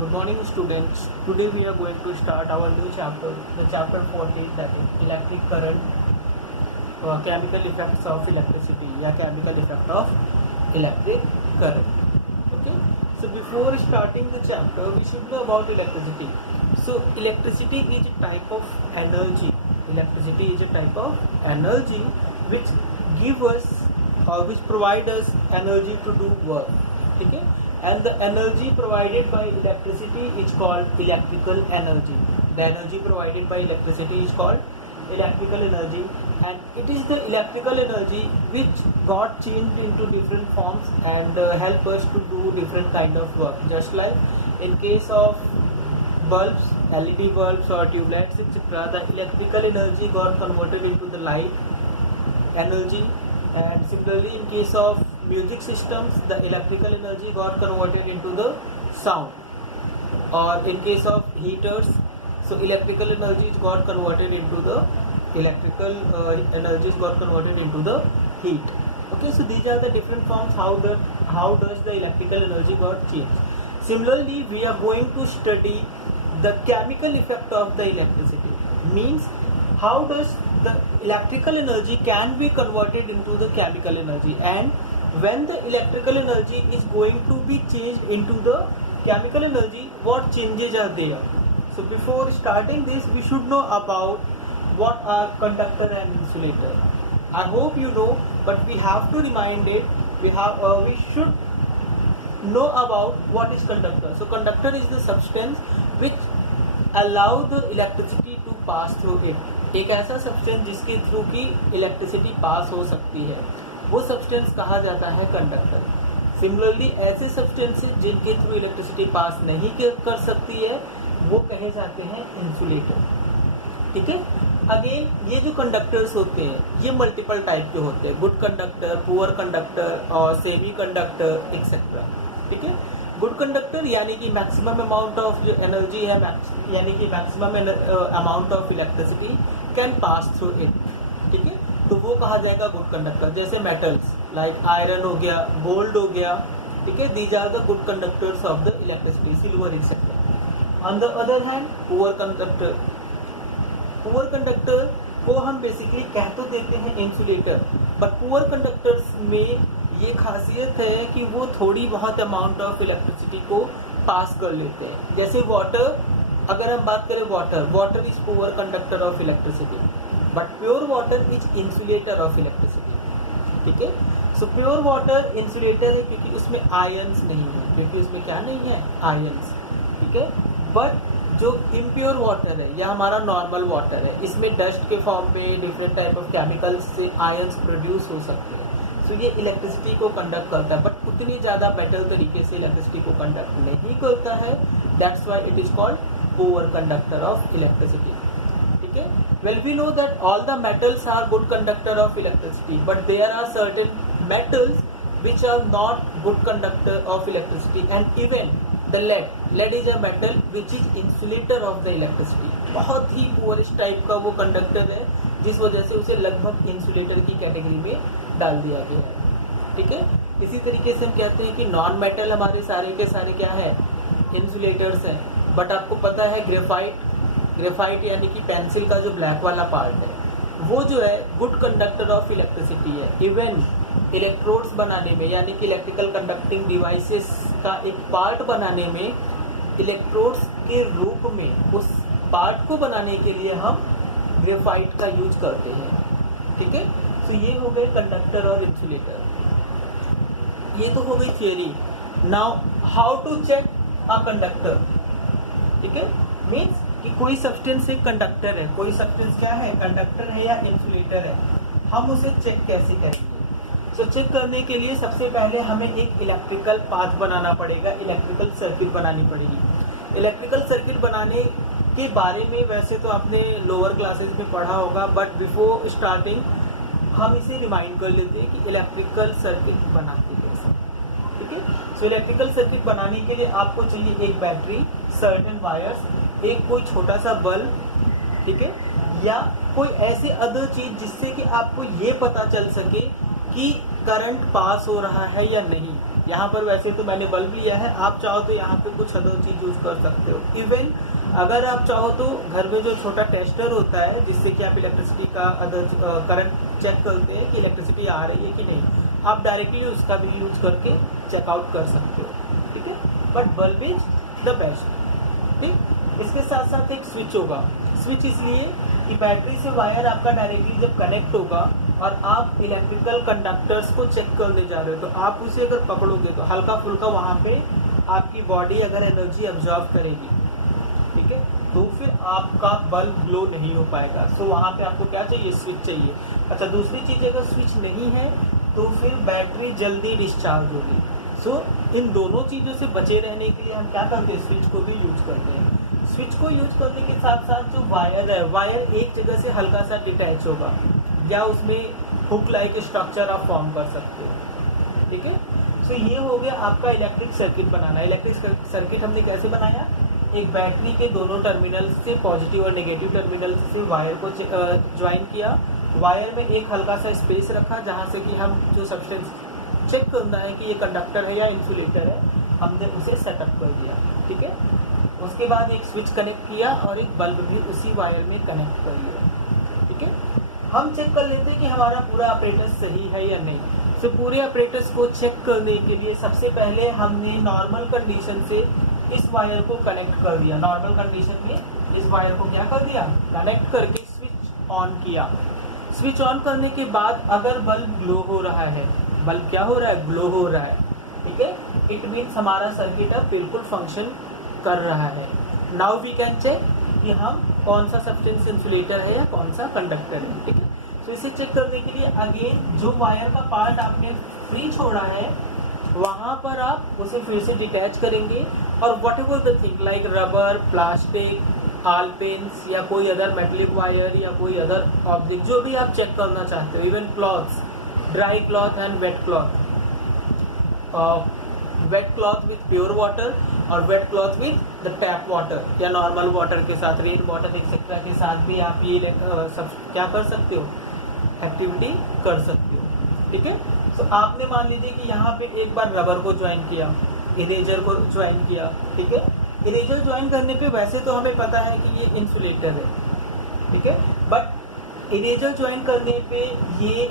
Good morning, students. Today we are going to start our new chapter, the chapter 14, that is electric current, chemical effects of electricity, या chemical effect of electric current. Okay. So before starting the chapter, we should know about electricity. So electricity is a type of energy. Electricity is a type of energy which give us or which provide us energy to do work. Okay. And the energy provided by electricity is called electrical energy. The energy provided by electricity is called electrical energy, and it is the electrical energy which got changed into different forms and help us to do different kind of work. Just like in case of bulbs, LED bulbs or tube lights, etc., the electrical energy got converted into the light energy. And similarly, in case of music systems, the electrical energy got converted into the sound. Or in case of heaters, so electrical energies got converted into the heat. Okay, so these are the different forms how does the electrical energy got changed. Similarly, we are going to study the chemical effect of the electricity. Means how does the electrical energy can be converted into the chemical energy, and when the electrical energy is going to be changed into the chemical energy, what changes are there. So before starting this, we should know about what are conductor and insulator. I hope you know, but we have to remind it. We should know about what is conductor. So conductor is the substance which allow the electricity to pass through it. एक ऐसा substance जिसके through की electricity pass हो सकती है, वो substance कहा जाता है कंडक्टर. सिमिलरली ऐसे सब्सटेंसेस जिनके थ्रू इलेक्ट्रिसिटी पास नहीं कर सकती है, वो कहे जाते हैं इंसुलेटर. ठीक है. अगेन ये जो कंडक्टर्स होते हैं, ये मल्टीपल टाइप के होते हैं. गुड कंडक्टर, पुअर कंडक्टर और सेमी कंडक्टर एक्सेट्रा. ठीक है. गुड कंडक्टर यानी कि मैक्सिमम अमाउंट ऑफ जो एनर्जी है, यानी कि maximum amount of electricity can pass through it. ठीक है. तो वो कहा जाएगा गुड कंडक्टर. जैसे मेटल्स लाइक आयरन हो गया, गोल्ड हो गया. ठीक है. These are the good conductors of the electricity, silver etcetera. On the other hand poor conductor को हम बेसिकली कह तो देते हैं इंसुलेटर, बट पुअर कंडक्टर्स में ये खासियत है कि वो थोड़ी बहुत अमाउंट ऑफ इलेक्ट्रिसिटी को पास कर लेते हैं. जैसे वाटर, अगर हम बात करें water is poor conductor of electricity, but pure water is insulator of electricity. ठीक है. सो प्योर वाटर इंसुलेटर है क्योंकि उसमें आयंस नहीं है, क्योंकि उसमें क्या नहीं है, आयंस. ठीक है. बट जो इम्प्योर वाटर है या हमारा नॉर्मल वाटर है, इसमें डस्ट के फॉर्म में डिफरेंट टाइप ऑफ केमिकल्स से आयंस प्रोड्यूस हो सकते हैं. तो ये इलेक्ट्रिसिटी को कंडक्ट करता है, बट उतनी ज़्यादा बेटर तरीके से इलेक्ट्रिसिटी को कंडक्ट नहीं करता है. That's why it is called poor conductor of electricity. ठीक है. Well we know that all the metals are good conductor of electricity, but there are certain metals which are not good conductor of electricity, and even the lead is a metal which is insulator of the electricity. बहुत ही पुअरिश type का वो conductor है, जिस वजह से उसे लगभग insulator की कैटेगरी में डाल दिया गया है. ठीक है. इसी तरीके से हम कहते हैं कि नॉन मेटल हमारे सारे के सारे क्या है, इंसुलेटर्स हैं. बट आपको पता है ग्रेफाइट यानी कि पेंसिल का जो ब्लैक वाला पार्ट है, वो जो है गुड कंडक्टर ऑफ इलेक्ट्रिसिटी है. इवन इलेक्ट्रोड्स बनाने में, यानी कि इलेक्ट्रिकल कंडक्टिंग डिवाइसेस का एक पार्ट बनाने में, इलेक्ट्रोड्स के रूप में उस पार्ट को बनाने के लिए हम ग्रेफाइट का यूज करते हैं. ठीक है. तो ये हो गए कंडक्टर और इंसुलेटर. ये तो हो गई theory. Now how to check a conductor. ठीक है. मीन्स कि कोई सब्सटेंस एक कंडक्टर है, कोई सब्सटेंस क्या है, कंडक्टर है या इंसुलेटर है, हम उसे चेक कैसे करेंगे. तो चेक करने के लिए सबसे पहले हमें एक इलेक्ट्रिकल पाथ बनाना पड़ेगा, इलेक्ट्रिकल सर्किट बनानी पड़ेगी. इलेक्ट्रिकल सर्किट बनाने के बारे में वैसे तो आपने लोअर क्लासेस में पढ़ा होगा, बट बिफोर स्टार्टिंग हम इसे रिमाइंड कर लेते हैं कि इलेक्ट्रिकल सर्किट बनाते कैसे. ठीक है. सो इलेक्ट्रिकल सर्किट बनाने के लिए आपको चाहिए एक बैटरी, सर्टेन वायर्स, एक कोई छोटा सा बल्ब. ठीक है. या कोई ऐसी अदर चीज जिससे कि आपको ये पता चल सके कि करंट पास हो रहा है या नहीं, यहाँ पर वैसे तो मैंने बल्ब लिया है, आप चाहो तो यहाँ पे कुछ अदर चीज़ यूज़ कर सकते हो। इवन अगर आप चाहो तो घर में जो छोटा टेस्टर होता है जिससे कि आप इलेक्ट्रिसिटी का अदर करंट चेक करते हैं कि इलेक्ट्रिसिटी आ रही है कि नहीं, आप डायरेक्टली उसका भी यूज करके चेकआउट कर सकते हो, ठीक है। But bulb is the best, ठीक। इसके साथ साथ एक स्विच होगा। स्विच इसलिए कि बैटरी से वायर आपका डायरेक्टली जब कनेक्ट होगा और आप इलेक्ट्रिकल कंडक्टर्स को चेक करने जा रहे हो, तो आप उसे अगर पकड़ोगे तो हल्का फुल्का वहाँ पे आपकी बॉडी अगर एनर्जी अब्जॉर्व करेगी, ठीक है, तो फिर आपका बल्ब ग्लो नहीं हो पाएगा। सो वहाँ पे आपको क्या चाहिए, स्विच चाहिए। अच्छा, दूसरी चीज़ अगर स्विच नहीं है तो फिर बैटरी जल्दी डिस्चार्ज होगी। सो इन दोनों चीज़ों से बचे रहने के लिए हम क्या करते हैं, स्विच को भी यूज करते हैं। स्विच को यूज करने के साथ साथ जो वायर है, वायर एक जगह से हल्का सा डिटैच होगा या उसमें हुक लाइक स्ट्रक्चर आप फॉर्म कर सकते हो, ठीक है। सो ये हो गया आपका इलेक्ट्रिक सर्किट बनाना। इलेक्ट्रिक सर्किट हमने कैसे बनाया, एक बैटरी के दोनों टर्मिनल से, पॉजिटिव और नेगेटिव टर्मिनल से वायर को ज्वाइन किया। वायर में एक हल्का सा स्पेस रखा जहाँ से कि हम जो सब्सटेंस चेक करना है कि ये कंडक्टर है या इंसुलेटर है, हमने उसे सेटअप कर दिया, ठीक है। उसके बाद एक स्विच कनेक्ट किया और एक बल्ब भी उसी वायर में कनेक्ट कर लिया, ठीक है। हम चेक कर लेते हैं कि हमारा पूरा ऑपरेटस सही है या नहीं। तो पूरे ऑपरेटस को चेक करने के लिए सबसे पहले हमने नॉर्मल कंडीशन से इस वायर को कनेक्ट कर दिया। नॉर्मल कंडीशन में इस वायर को क्या कर दिया, कनेक्ट करके स्विच ऑन किया। स्विच ऑन करने के बाद अगर बल्ब ग्लो हो रहा है, बल्ब क्या हो रहा है, ग्लो हो रहा है, ठीक है, इट मीन्स हमारा सर्किट अब बिल्कुल फंक्शन कर रहा है। नाउ वी कैन चेक कि हम कौन सा सब्सटेंस इंसुलेटर है या कौन सा कंडक्टर है, ठीक है। तो इसे चेक करने के लिए अगेन जो वायर का पार्ट आपने फ्री छोड़ा है वहाँ पर आप उसे फिर से डिटैच करेंगे और whatever the thing like rubber, plastic, हाल पेन्स या कोई अदर मेटलिक वायर या कोई अदर ऑब्जेक्ट जो भी आप चेक करना चाहते हो, even clothes, dry cloth and wet cloth, wet cloth with pure water और wet cloth with the tap water या नॉर्मल वाटर के साथ, रेन वाटर एक्सेट्रा के साथ भी आप ये सब क्या कर सकते हो, एक्टिविटी कर सकते हो, ठीक है। तो आपने मान लीजिए कि यहाँ पे एक बार रबर को ज्वाइन किया, इरेजर को ज्वाइन किया, ठीक है। इरेजर ज्वाइन करने पे वैसे तो हमें पता है कि ये इंसुलेटर है, ठीक है, बट इरेजर ज्वाइन करने पे ये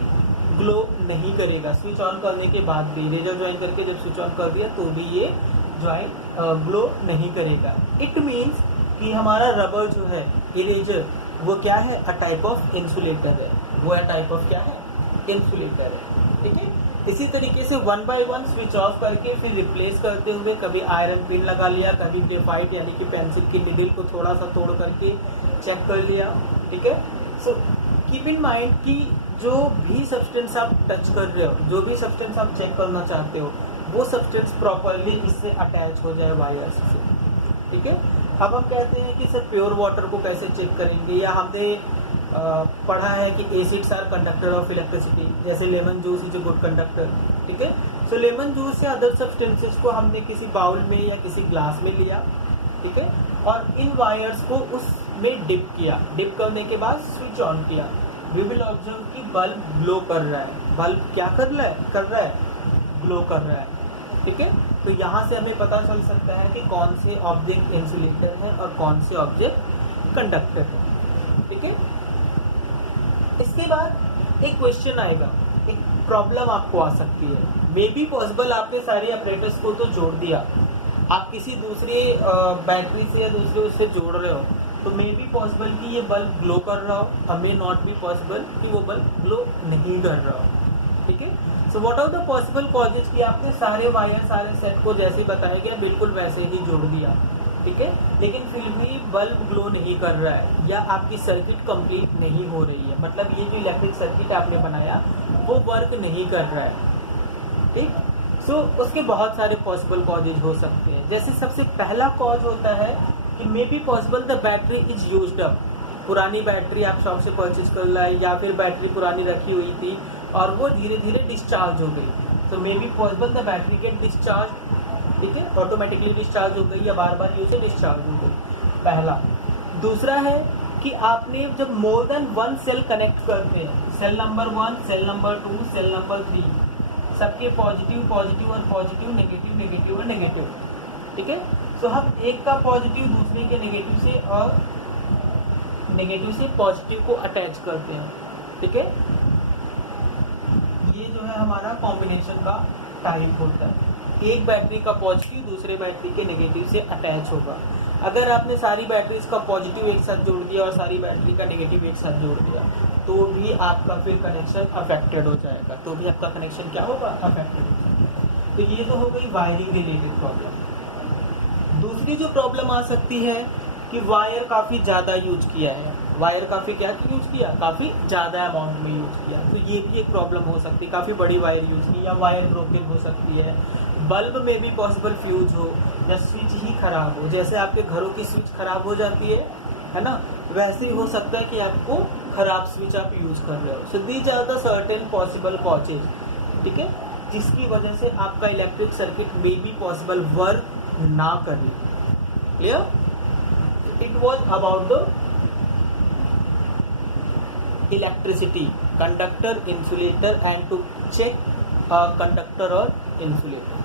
ग्लो नहीं करेगा। स्विच ऑन करने के बाद भी इरेजर ज्वाइन करके जब स्विच ऑन कर दिया तो भी ये ज्वाइन ग्लो नहीं करेगा। इट मीन्स कि हमारा रबर जो है, इरेजर, वो क्या है, अ टाइप ऑफ इंसुलेटर है, वो अ टाइप ऑफ क्या है, इंसुलेटर है, ठीक है। इसी तरीके से one by one switch off करके फिर रिप्लेस करते हुए कभी आयरन पिन लगा लिया, कभी ग्रेफाइट यानी कि पेंसिल की निडल को थोड़ा सा तोड़ करके चेक कर लिया, ठीक है। सो कीप इन माइंड कि जो भी सब्सटेंस आप टच कर रहे हो, जो भी सब्सटेंस आप चेक करना चाहते हो, वो सब्सटेंस प्रॉपरली इससे अटैच हो जाए वायर्स से, ठीक है। अब हम कहते हैं कि सर प्योर वाटर को कैसे चेक करेंगे, या हमने पढ़ा है कि acids are conductor of electricity, जैसे lemon juice is a good conductor, ठीक है। सो लेमन जूस या अदर सब्सटेंसेस को हमने किसी बाउल में या किसी ग्लास में लिया, ठीक है, और इन वायर्स को उसमें डिप किया। डिप करने के बाद स्विच ऑन किया। वी विल ऑब्जर्व कि बल्ब ग्लो कर रहा है। बल्ब क्या कर रहा है, ग्लो कर रहा है, ठीक है। तो यहाँ से हमें पता चल सकता है कि कौन से ऑब्जेक्ट इंसुलेटर है और कौन से ऑब्जेक्ट कंडक्टर है, ठीक है। इसके बाद एक क्वेश्चन आएगा, एक प्रॉब्लम आपको आ सकती है। मे बी पॉसिबल आपने सारे ऑपरेटर्स को तो जोड़ दिया, आप किसी दूसरे बैटरी से या दूसरे उससे जोड़ रहे हो, तो मे बी पॉसिबल कि ये बल्ब ग्लो कर रहा हो, और मे नॉट बी पॉसिबल कि वो बल्ब ग्लो नहीं कर रहा हो, ठीक है। So what are the possible causes कि आपने सारे वायर, सारे सेट को जैसे बताया गया बिल्कुल वैसे ही जोड़ दिया, ठीक है, लेकिन फिर भी बल्ब ग्लो नहीं कर रहा है या आपकी सर्किट कंप्लीट नहीं हो रही है, मतलब ये जो इलेक्ट्रिक सर्किट आपने बनाया वो वर्क नहीं कर रहा है, ठीक। सो उसके बहुत सारे पॉसिबल कॉजेज हो सकते हैं। जैसे सबसे पहला कॉज होता है कि मे be possible the battery is used up. पुरानी बैटरी आप शॉप से परचेज कर लाए या फिर बैटरी पुरानी रखी हुई थी और वो धीरे धीरे डिस्चार्ज हो गई, तो may be possible the battery get discharge, ठीक है, ऑटोमेटिकली डिस्चार्ज हो गई या बार बार यूज से डिस्चार्ज हो गई, पहला। दूसरा है कि आपने जब more than one cell connect करते हैं, cell number 1, cell number 2, cell number 3, सबके पॉजिटिव पॉजिटिव और पॉजिटिव, नेगेटिव नेगेटिव और नेगेटिव, ठीक है। तो हम एक का पॉजिटिव दूसरे के नेगेटिव से और नेगेटिव से पॉजिटिव को अटैच करते हैं, ठीक है। ये जो है हमारा कॉम्बिनेशन का टाइप होता है। एक बैटरी का पॉजिटिव दूसरे बैटरी के नेगेटिव से अटैच होगा। अगर आपने सारी बैटरीज का पॉजिटिव एक साथ जोड़ दिया और सारी बैटरी का नेगेटिव एक साथ जोड़ दिया तो भी आपका फिर कनेक्शन अफेक्टेड हो जाएगा, तो भी आपका कनेक्शन क्या होगा, अफेक्टेड हो जाएगा। तो ये तो हो गई वायरिंग रिलेटेड प्रॉब्लम। दूसरी जो प्रॉब्लम आ सकती है कि वायर काफ़ी ज़्यादा यूज किया है, वायर काफ़ी क्या यूज किया, काफ़ी ज़्यादा अमाउंट में यूज किया, तो ये भी एक प्रॉब्लम हो सकती है। काफ़ी बड़ी वायर यूज की या वायर ब्रोकन हो सकती है। बल्ब में भी पॉसिबल फ्यूज हो या स्विच ही खराब हो, जैसे आपके घरों की स्विच खराब हो जाती है ना, वैसे ही हो सकता है कि आपको खराब स्विच आप यूज कर रहे हो। So these are the certain possible causes, ठीक है, जिसकी वजह से आपका इलेक्ट्रिक सर्किट में भी पॉसिबल वर्क ना करे। Clear? It was about the electricity, conductor, insulator, and to check a conductor or insulator.